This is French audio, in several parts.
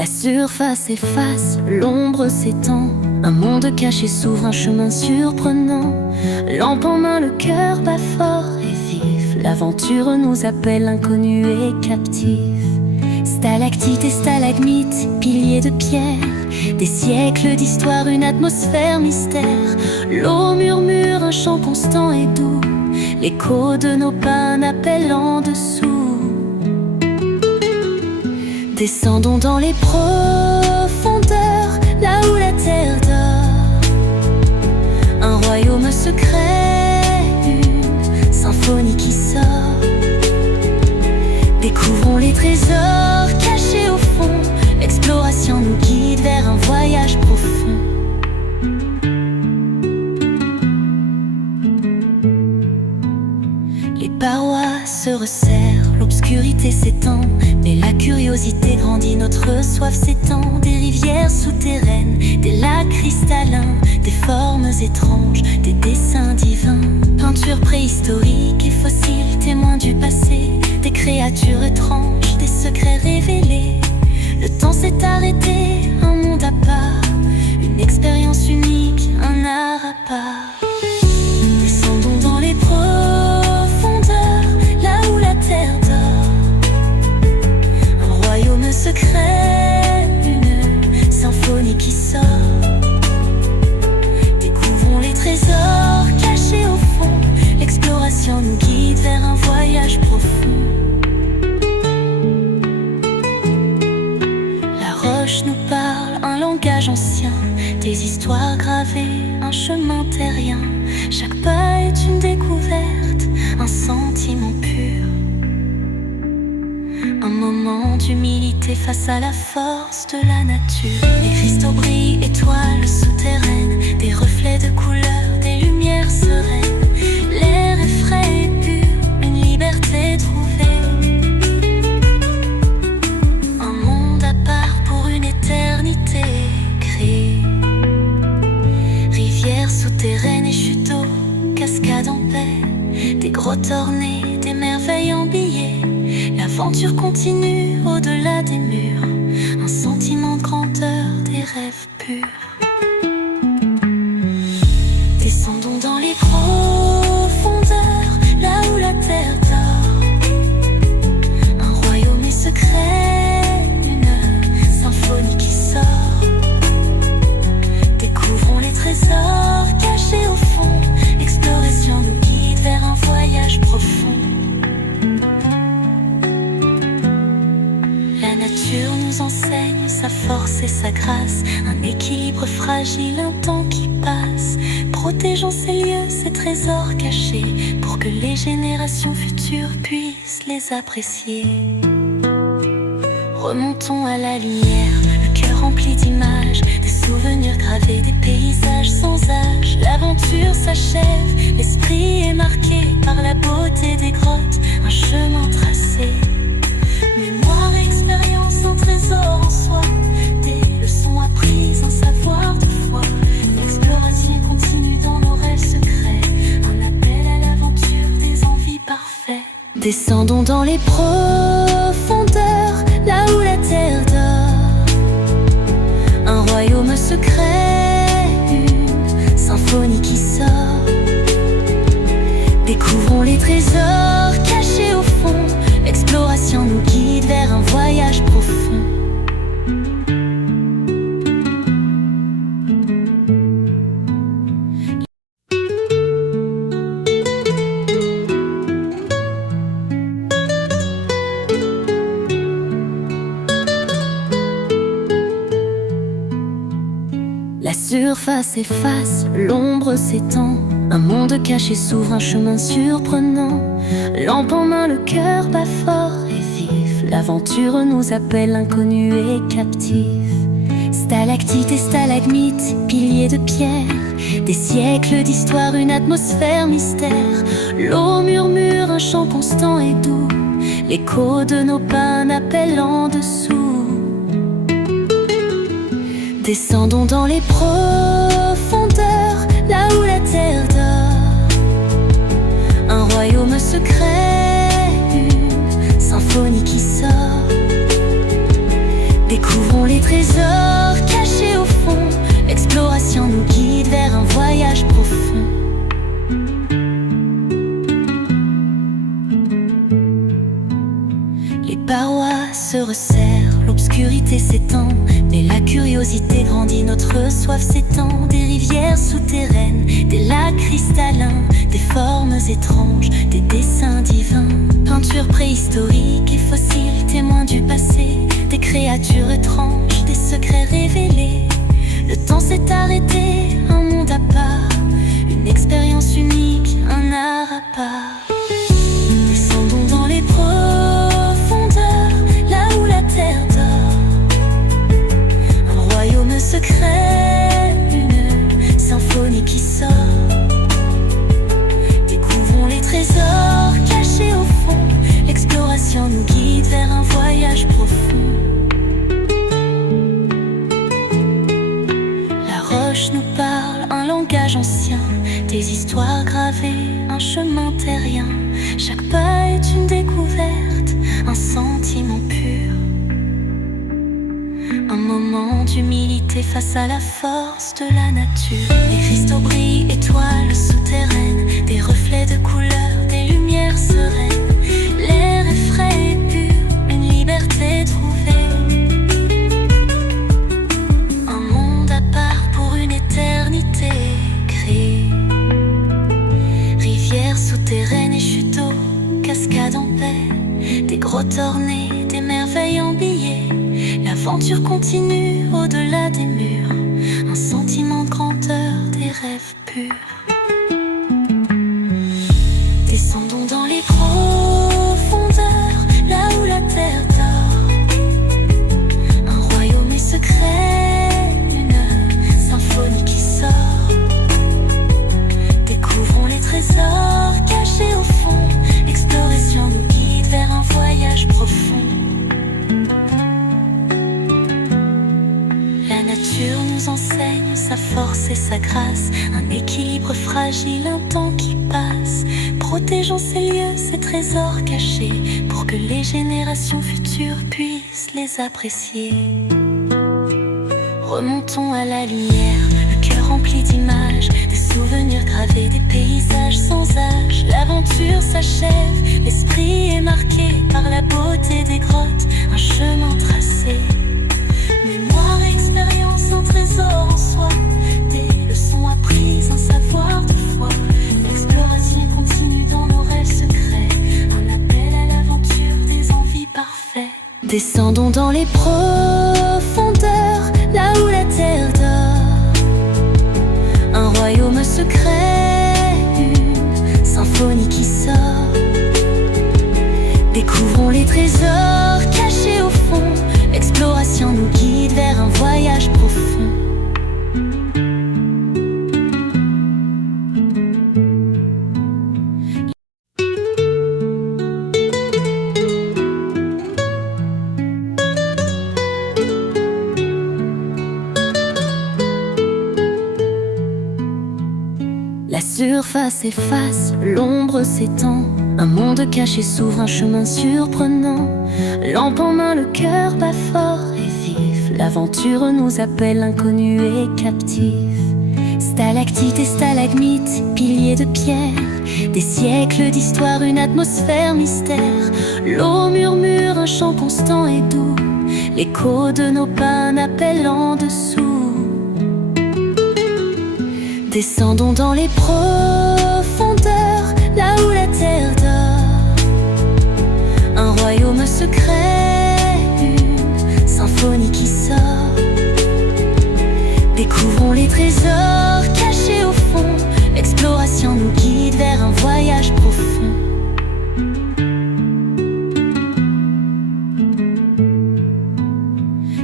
La surface efface, l'ombre s'étend. Un monde caché s'ouvre, un chemin surprenant. Lampe en main, le cœur bat fort et vif. L'aventure nous appelle, inconnus et captifs. Stalactites et stalagmites, piliers de pierre. Des siècles d'histoire, une atmosphère mystère. L'eau murmure, un chant constant et doux. L'écho de nos pas, un appel en dessous. Descendons dans les profondeurs, là où la terre dort. Un royaume secret, une symphonie qui sort. Découvrons les trésors cachés au fond. L'exploration nous guide vers un voyage profond. Les parois se resserrent, l'obscurité s'étend, mais la curiosité grandit, notre soif s'étend. Des rivières souterraines, des lacs cristallins, des formes étranges, des dessins divins. Peintures préhistoriques et fossiles, témoins du passé. Des créatures étranges, des secrets révélés. Le temps s'est arrêté, un monde à part. Une expérience unique, un art à part. Descendons dans les profondeurs, là où la terre dort. Un royaume secret, une symphonie qui sort. Découvrons les trésors cachés au fond. L'exploration nous guide vers un voyage profond. La roche nous parle, un langage ancien. Des histoires gravées, un chemin terrien. Chaque pas est une découverte, un sentiment pur. Un moment d'humilité face à la force de la nature. Les cristaux brillent, étoiles souterraines. Des reflets de couleurs, des lumières sereines. L'air est frais et pur, une liberté trouvée. Un monde à part pour une éternité créée. Rivières souterraines et chutes d'eau, cascades en paix. Des grottes ornées, des merveilles en billets. L'aventure continue au-delà des murs. Un sentiment de grandeur, des rêves purs. Descendons dans les profondeurs, là où la terre dort. Un royaume est secret, une symphonie qui sort. Découvrons les trésors cachés au fond. L'exploration nous guide vers un voyage profond. La nature nous enseigne sa force et sa grâce. Un équilibre fragile, un temps qui passe. Protégeons ces lieux, ces trésors cachés, pour que les générations futures puissent les apprécier. Remontons à la lumière, le cœur rempli d'images. Des souvenirs gravés, des paysages sans âge. L'aventure s'achève, l'esprit est marqué par la beauté des grottes. Un chemin tracé. Mémoire, expérience, un trésor en soi. Des leçons apprises, un savoir de foi. L'exploration continue dans nos rêves secrets. Un appel à l'aventure, des envies parfaites. Descendons dans les profondeurs, là où la terre dort. Un royaume secret, une symphonie qui sort. Découvrons les trésors cachés au fond. L'exploration nous guide vers un voyage profond. La surface efface, l'ombre s'étend. Un monde caché s'ouvre, un chemin surprenant. Lampe en main, le cœur bat fort et vif. L'aventure nous appelle, inconnus et captifs. Stalactites et stalagmites, piliers de pierre. Des siècles d'histoire, une atmosphère mystère. L'eau murmure, un chant constant et doux. L'écho de nos pas, un appel en dessous. Descendons dans les profondeurs, là où la terre dort. Un royaume secret, une symphonie qui sort. Découvrons les se resserre, l'obscurité s'étend, mais la curiosité grandit, notre soif s'étend. Des rivières souterraines, des lacs cristallins, des formes étranges, des dessins divins. Peintures préhistoriques et fossiles, témoins du passé, des créatures étranges, des secrets révélés. Le temps s'est arrêté, un monde à part, une expérience unique, un art à part. Descendons dans les profondeurs, là où la terre dort. Un royaume secret, une symphonie qui sort. Découvrons les trésors cachés au fond. L'exploration nous guide vers un voyage profond. La roche nous parle un langage ancien, des histoires gravées, un chemin terrien. Chaque pas est une découverte, un sentiment pur. Un moment d'humilité face à la force de la nature. Les cristaux brillent, étoiles souterraines, des reflets de couleurs, des lumières sereines. L'air est frais et pur, une liberté trouvée. Un monde à part pour une éternité créée. Rivières souterraines et chutes d'eau, cascades en paix, des grottes ornées, des merveilles embillées. L'aventure continue au-delà des murs, un sentiment de grandeur, des rêves purs. Descendons dans les profondeurs, là où la terre dort. Un royaume est secret, une symphonie qui sort. Découvrons les trésors cachés au fond. L'exploration nous guide vers un voyage profond. La nature nous enseigne sa force et sa grâce, un équilibre fragile, un temps qui passe. Protégeons ces lieux, ces trésors cachés, pour que les générations futures puissent les apprécier. Remontons à la lumière, le cœur rempli d'images, des souvenirs gravés, des paysages sans âge. L'aventure s'achève, l'esprit est marqué par la beauté des grottes, un chemin tracé. Mémoire, expérience, un trésor en soi, des leçons apprises, un savoir de foi. L'exploration continue dans nos rêves secrets, un appel à l'aventure, des envies parfaites. Descendons dans les profondeurs, là où la terre dort. Un royaume secret, une symphonie qui sort. Découvrons les trésors cachés au fond. L'exploration nous guide vers un voyage profond. La surface efface, l'ombre s'étend. Un monde caché s'ouvre, un chemin surprenant. Lampe en main, le cœur bat fort et vif. L'aventure nous appelle, inconnus et captifs. Stalactites et stalagmites, piliers de pierre, des siècles d'histoire, une atmosphère mystère. L'eau murmure, un chant constant et doux, l'écho de nos pas, un appel en dessous. Descendons dans les profondeurs, là où la terre dort. Un royaume secret, une symphonie qui sort. Découvrons les trésors cachés au fond. L'exploration nous guide vers un voyage profond.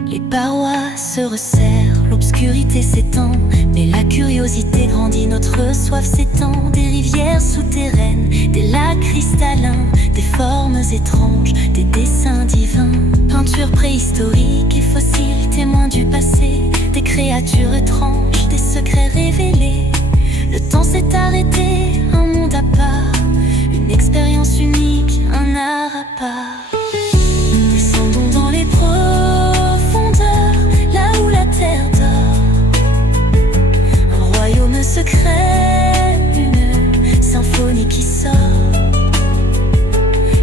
Les parois se resserrent, l'obscurité s'étend, mais la curiosité grandit, notre soif s'étend. Des rivières souterraines, des lacs cristallins, des formes étranges, des dessins divins. Peintures préhistoriques et fossiles, témoins du passé, des créatures étranges, des secrets révélés. Le temps s'est arrêté, un monde à part, une expérience unique, un art à part. Descendons dans les profondeurs, là où la terre dort. Un royaume secret, une symphonie qui sort.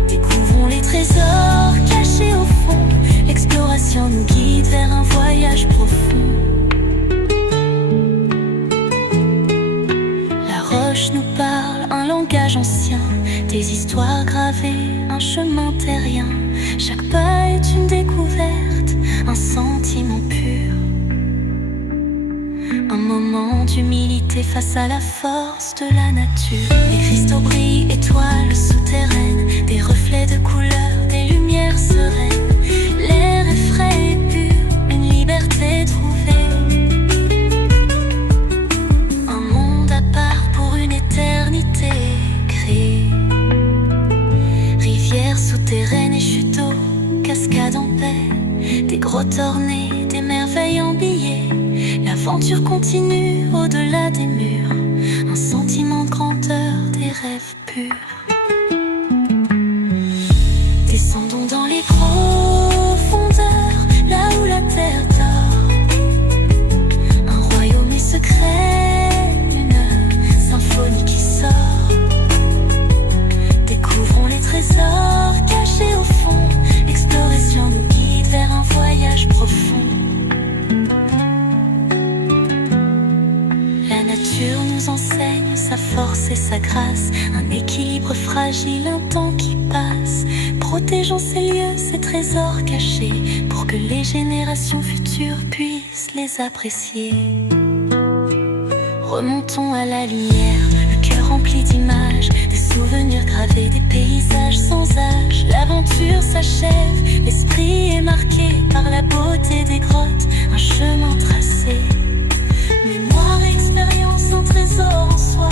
Découvrons les trésors cachés au fond. paysages anciens, des histoires gravées, un chemin terrien. Chaque pas est une découverte, un sentiment pur, un moment d'humilité face à la force de la nature. Les cristaux brillent, étoiles souterraines, des reflets de couleurs, des lumières sereines. L'air est frais et pur, une liberté trouvée, un monde à part pour une éternité créée. Rivières souterraines et chutes d'eau, cascades en paix, des grottes ornées, des merveilles embillées. L'aventure continue au-delà des murs, un sentiment de grandeur, des rêves purs. Descendons dans les profondeurs, là où la terre dort. Un royaume est secret, une symphonie qui sort. Découvrons les trésors cachés au fond. L'exploration nous guide vers un voyage profond. La nature nous enseigne sa force et sa grâce, un équilibre fragile, un temps qui passe. Protégeons ces lieux, ces trésors cachés, pour que les générations futures puissent les apprécier. Remontons à la lumière, le cœur rempli d'images, des souvenirs gravés, des paysages sans âge. L'aventure s'achève, l'esprit est marqué par la beauté des grottes, un chemin tracé. Mémoire, expérience, un trésor en soi,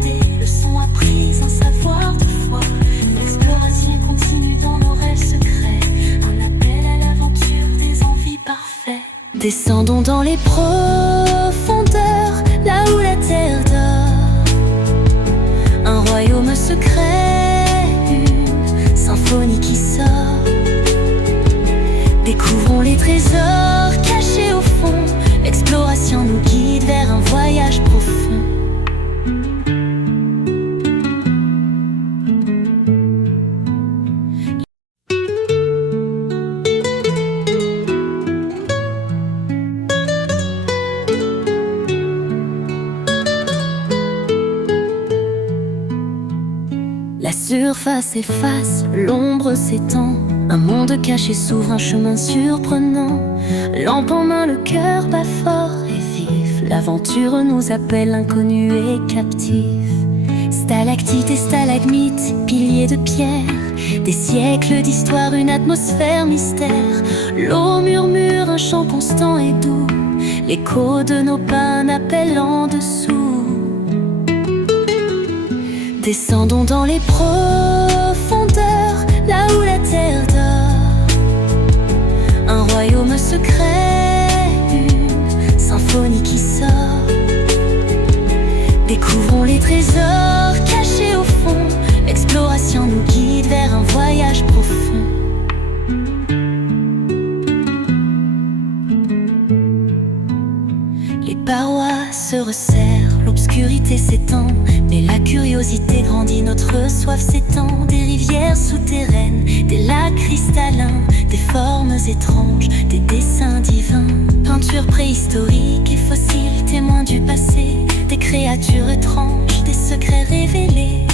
des leçons apprises, un savoir de foi. L'exploration continue dans nos rêves secrets, un appel à l'aventure, des envies parfaites. Descendons dans les profondeurs, là où la terre dort. Un royaume secret, une symphonie qui sort. Découvrons les trésors cachés au fond. L'exploration nous guide vers un voyage profond. La surface efface, l'ombre s'étend. Un monde caché s'ouvre, un chemin surprenant. Lampe en main, le cœur bat fort et vif. L'aventure nous appelle, inconnu et captif. Stalactites et stalagmites, piliers de pierre, des siècles d'histoire, une atmosphère mystère. L'eau murmure, un chant constant et doux, l'écho de nos pas, un appel en dessous. Descendons dans les profondeurs, là où la terre dort. Un royaume secret, une symphonie qui sort. Découvrons les trésors cachés au fond. L'exploration nous guide vers un voyage profond. Les parois se resserrent, l'obscurité s'étend, mais la curiosité grandit, notre soif s'étend. Des rivières souterraines, des lacs cristallins, des formes étranges, des dessins divins. Peintures préhistoriques et fossiles, témoins du passé, des créatures étranges, des secrets révélés.